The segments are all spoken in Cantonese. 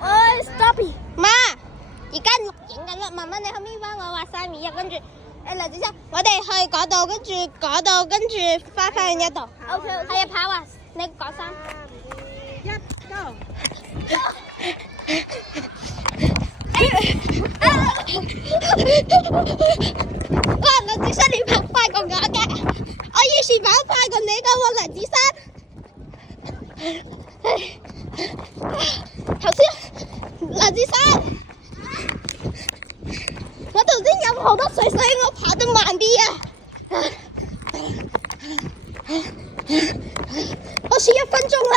哎，stop！ 媽，而家錄影緊啦，媽媽你可唔可以幫我畫3、2、1，跟住梁子珊，我哋去嗰度，跟住嗰度，跟住翻去呢度。OK，係啊，跑啊！你講3、2、1，Go！ 哇，梁子珊你跑快過我嘅，我以前跑快過你嘅喎，梁子珊。頭先梁子珊，我頭先飲好多水，所以我跑得慢啲啊！好似1分鐘啦。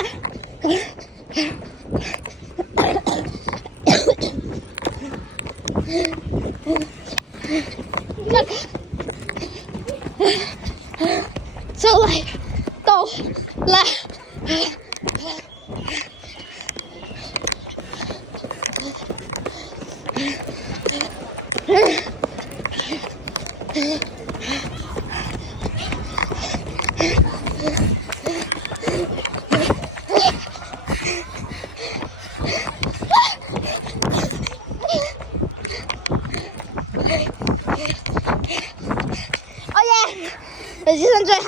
就嚟到啦！梁子珊最後。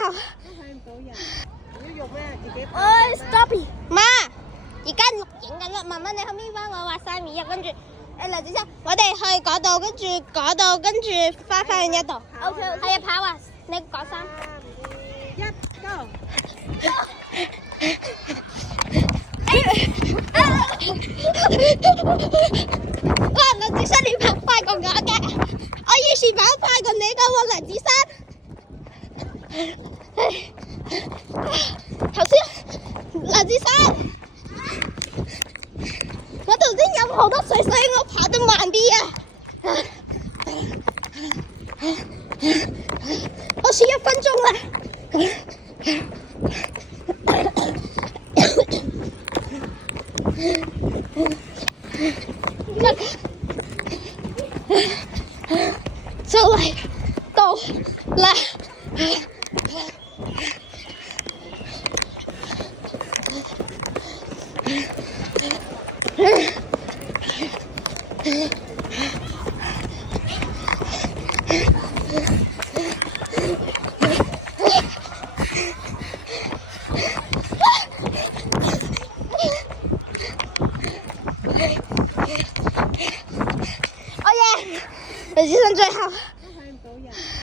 哎，stop！ 媽，而家錄影緊啦，媽媽你可唔可以幫我畫3、2、1，跟住梁子珊，我哋去嗰度，跟住嗰度，跟住翻去呢度。OK，係啊，跑啊！你講3、2、1，Go！ 哇，梁子珊你跑快過我嘅，我以前跑快過你嘅喎，梁子珊。頭先梁子珊，我頭先飲好多水，所以我跑得慢啲啊！好似1分鐘啦。